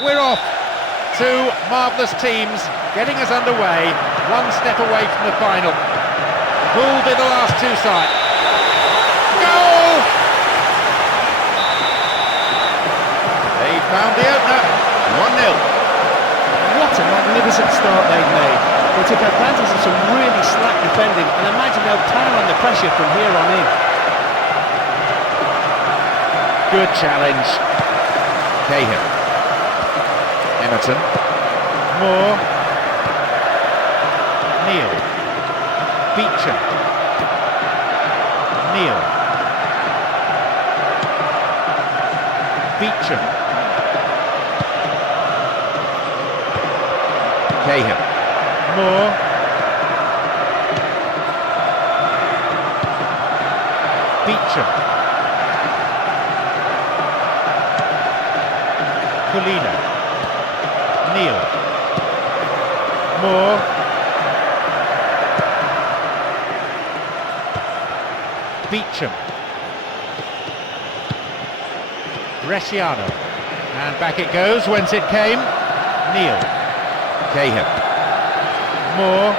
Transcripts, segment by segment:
We're off. Two marvellous teams getting us underway, one step away from the final. Who'll be the last two side? Goal! They found the opener, 1-0. What a magnificent start they've made. They took advantage of some really slack defending, and imagine they'll tower on the pressure from here on in. Good challenge. Cahill. Emerton. Moore. Neal. Beecham. Neal. Beecham. Cahill. Moore. Beecham. Colina. Neal. Moore. Beecham. Bresciano. And back it goes, whence it came. Neal. Cahill. Moore.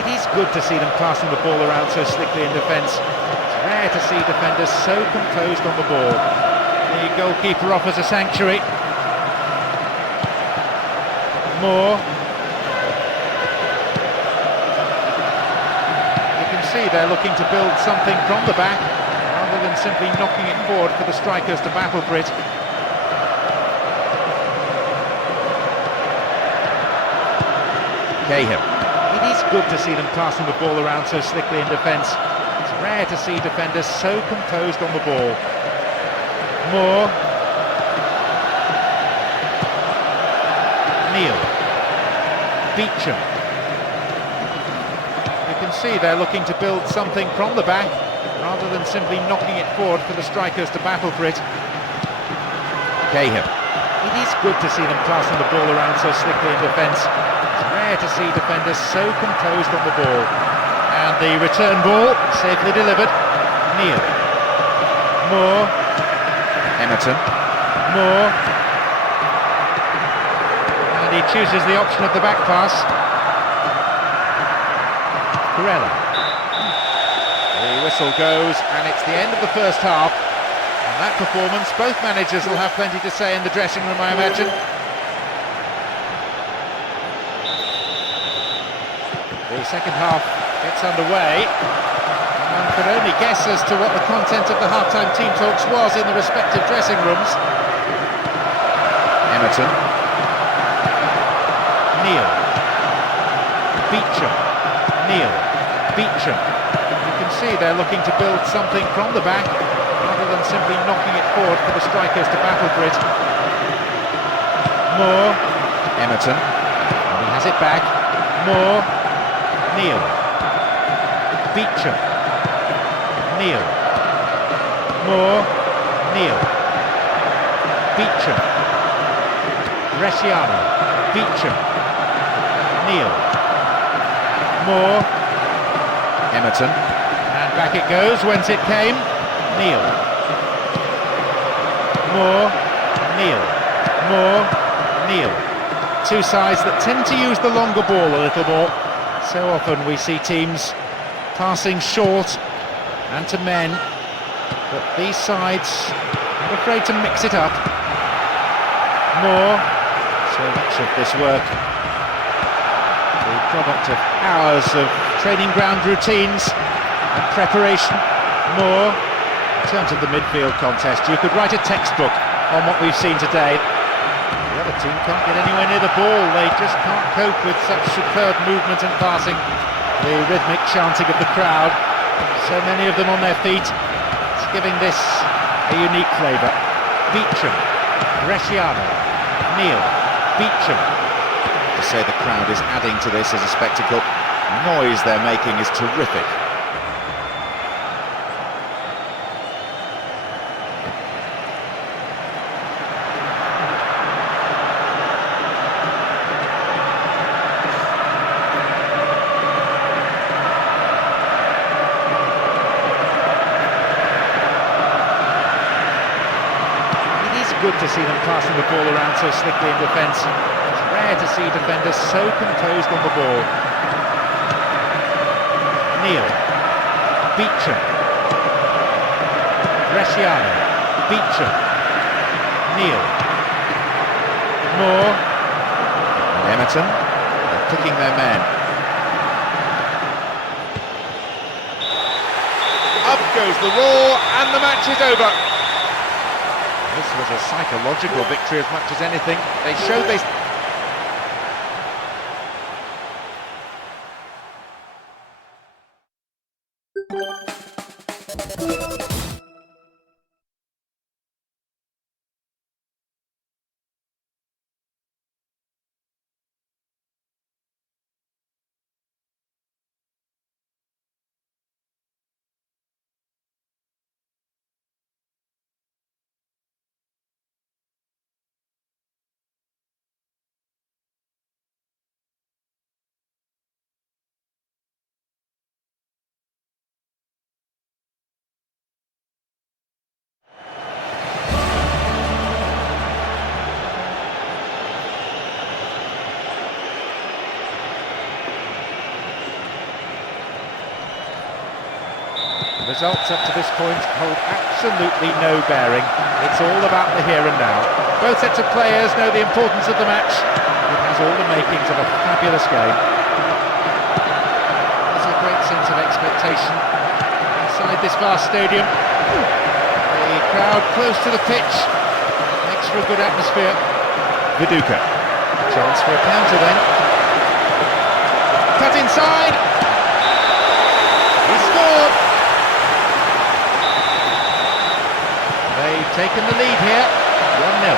It is good to see them passing the ball around so slickly in defence. It's rare to see defenders so composed on the ball. The goalkeeper offers a sanctuary. Moore. You can see they're looking to build something from the back rather than simply knocking it forward for the strikers to battle for it. Cahill. It is good to see them passing the ball around so slickly in defence. It's rare to see defenders so composed on the ball. Moore. Neal. Beecham. You can see they're looking to build something from the back rather than simply knocking it forward for the strikers to battle for it. Cahill. It is good to see them passing the ball around so slickly in defence. It's rare to see defenders so composed on the ball. And the return ball safely delivered. Neal. Moore. Emerton. Moore. And he chooses the option of the back pass. Corella. The whistle goes, and it's the end of the first half. And that performance, both managers will have plenty to say in the dressing room, I imagine. The second half gets underway. One could only guess as to what the content of the half-time team talks was in the respective dressing rooms. Emerton. Neal. Beecham. Neal. Beecham. You can see they're looking to build something from the back rather than simply knocking it forward for the strikers to battle for it. Moore. Emerton. And he has it back. Moore, Neal, Beecham, Neal, Moore, Neal, Beecham, Bresciano, Beecham, Neal, Moore, Emerton, and back it goes, whence it came, Neal, Moore, Neal, Moore, Neal. Two sides that tend to use the longer ball a little more. So often we see teams passing short and to men, but these sides are afraid to mix it up. Moore, so much of this work, the product of hours of training ground routines and preparation. Moore, in terms of the midfield contest, you could write a textbook on what we've seen today. The other team can't get anywhere near the ball, they just can't cope with such superb movement and passing. The rhythmic chanting of the crowd, so many of them on their feet, it's giving this a unique flavour. Beecham, Bresciano, Neal, Beecham. To say the crowd is adding to this as a spectacle, the noise they're making is terrific. Good to see them passing the ball around so slickly in defence. It's rare to see defenders so composed on the ball. Neal, Beecham, Bresciano, Beecham, Neal, Moore, and Emerton. They're picking their men. Up goes the roar, and the match is over. This was a psychological victory as much as anything. They showed they... Results up to this point hold absolutely no bearing. It's all about the here and now. Both sets of players know the importance of the match. It has all the makings of a fabulous game. There's a great sense of expectation inside this vast stadium. The crowd close to the pitch makes for a good atmosphere. Viduka, chance for a counter then. Cut inside. He scored. They've taken the lead here, 1-0.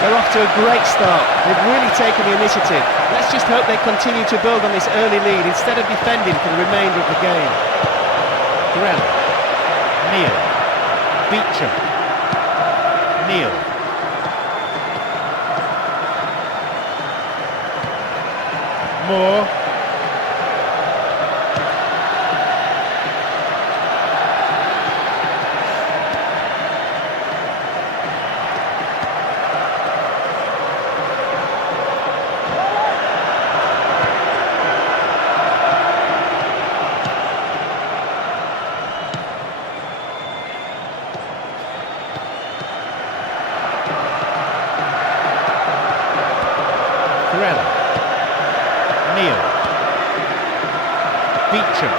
They're off to a great start. They've really taken the initiative. Let's just hope they continue to build on this early lead instead of defending for the remainder of the game. Grella, Neal, Beecham, Neal, Moore, Neal, Beecham,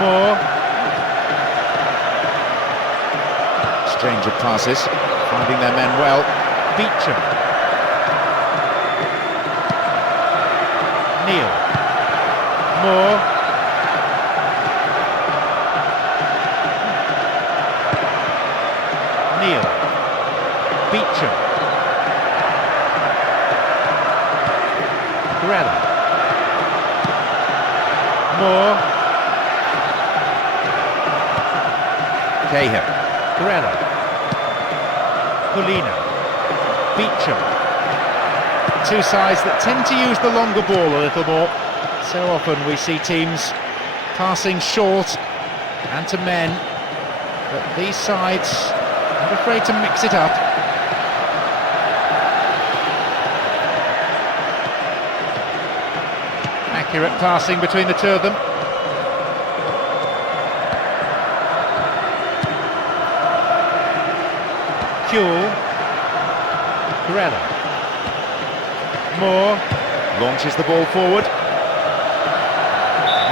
Moore, exchange of passes, finding their men well. Beecham, Neal, Moore, Neal, Beecham, Corella. Moore. Cahill. Corella. Polina. Beecham. Two sides that tend to use the longer ball a little more. So often we see teams passing short and to men, but these sides aren't afraid to mix it up. Accurate passing between the two of them. Kuehl. Corella. Moore launches the ball forward.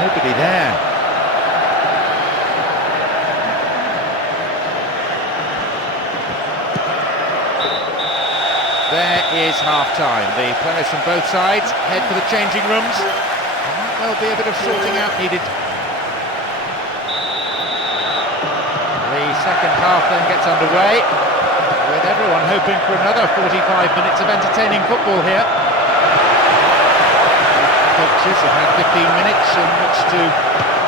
Nobody there. There is half-time. The players from both sides head for the changing rooms. There might well be a bit of sorting out needed. The second half then gets underway, with everyone hoping for another 45 minutes of entertaining football here. Coaches have had 15 minutes in which to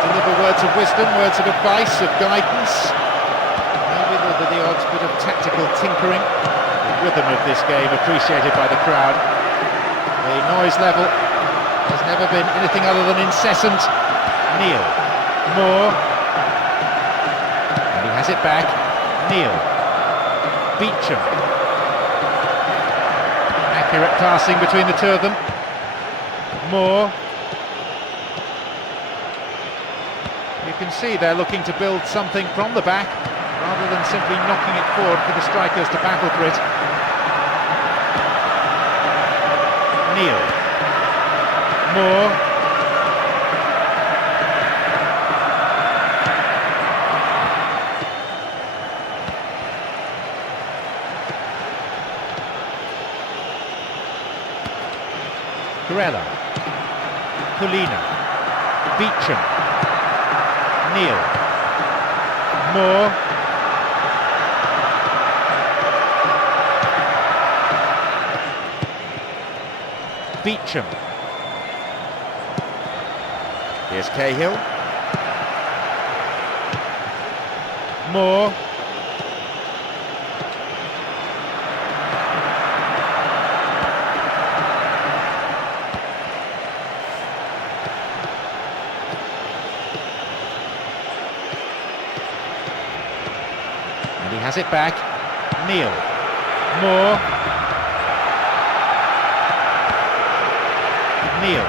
deliver words of wisdom, words of advice, of guidance. Maybe the odd bit of tactical tinkering. The rhythm of this game appreciated by the crowd. The noise level has never been anything other than incessant. Neil. Moore. And he has it back. Neil. Beecham. Accurate passing between the two of them. Moore. You can see they're looking to build something from the back rather than simply knocking it forward for the strikers to battle for it. Neil. Moore. Corella. Polina. Beecham. Neil. Moore. Beecham. Here's Cahill. Moore. And he has it back. Neil. Moore. Neil.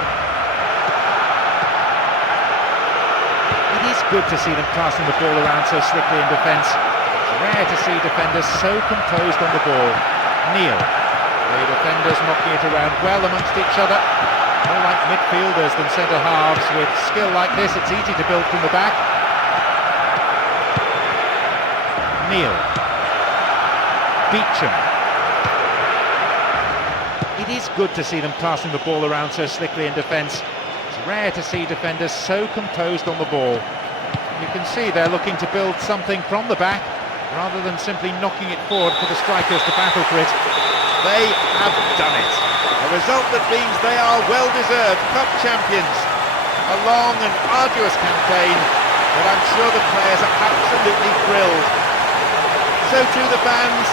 It is good to see them passing the ball around so slickly in defence. It's rare to see defenders so composed on the ball. Neil. The defenders knocking it around well amongst each other. More like midfielders than centre halves. With skill like this, it's easy to build from the back. Neil. Beecham. It is good to see them passing the ball around so slickly in defence. It's rare to see defenders so composed on the ball. You can see they're looking to build something from the back rather than simply knocking it forward for the strikers to battle for it. They have done it. A result that means they are well-deserved cup champions. A long and arduous campaign, but I'm sure the players are absolutely thrilled. So too the fans,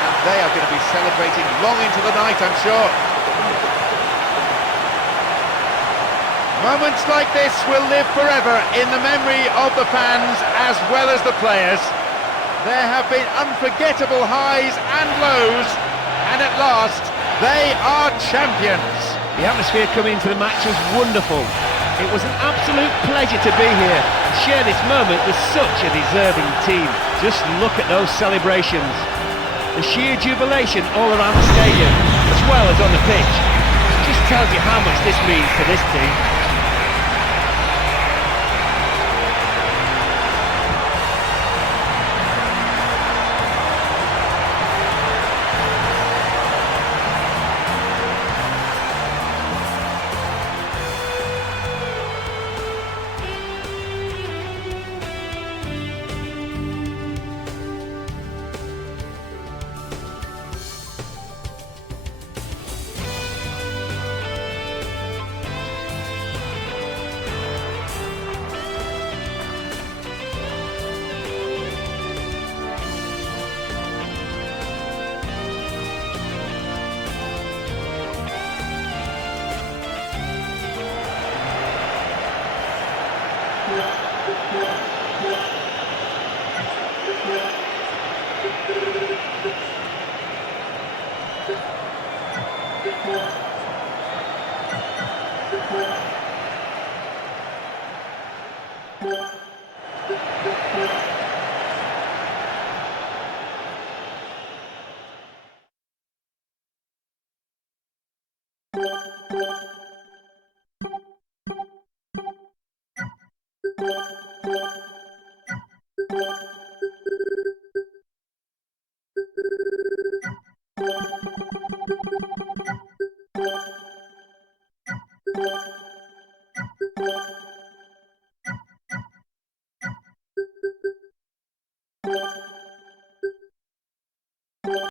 and they are going to be celebrating long into the night, I'm sure. Moments like this will live forever in the memory of the fans as well as the players. There have been unforgettable highs and lows, and at last, they are champions. The atmosphere coming into the match was wonderful. It was an absolute pleasure to be here and share this moment with such a deserving team. Just look at those celebrations. The sheer jubilation all around the stadium, as well as on the pitch, just tells you how much this means to this team.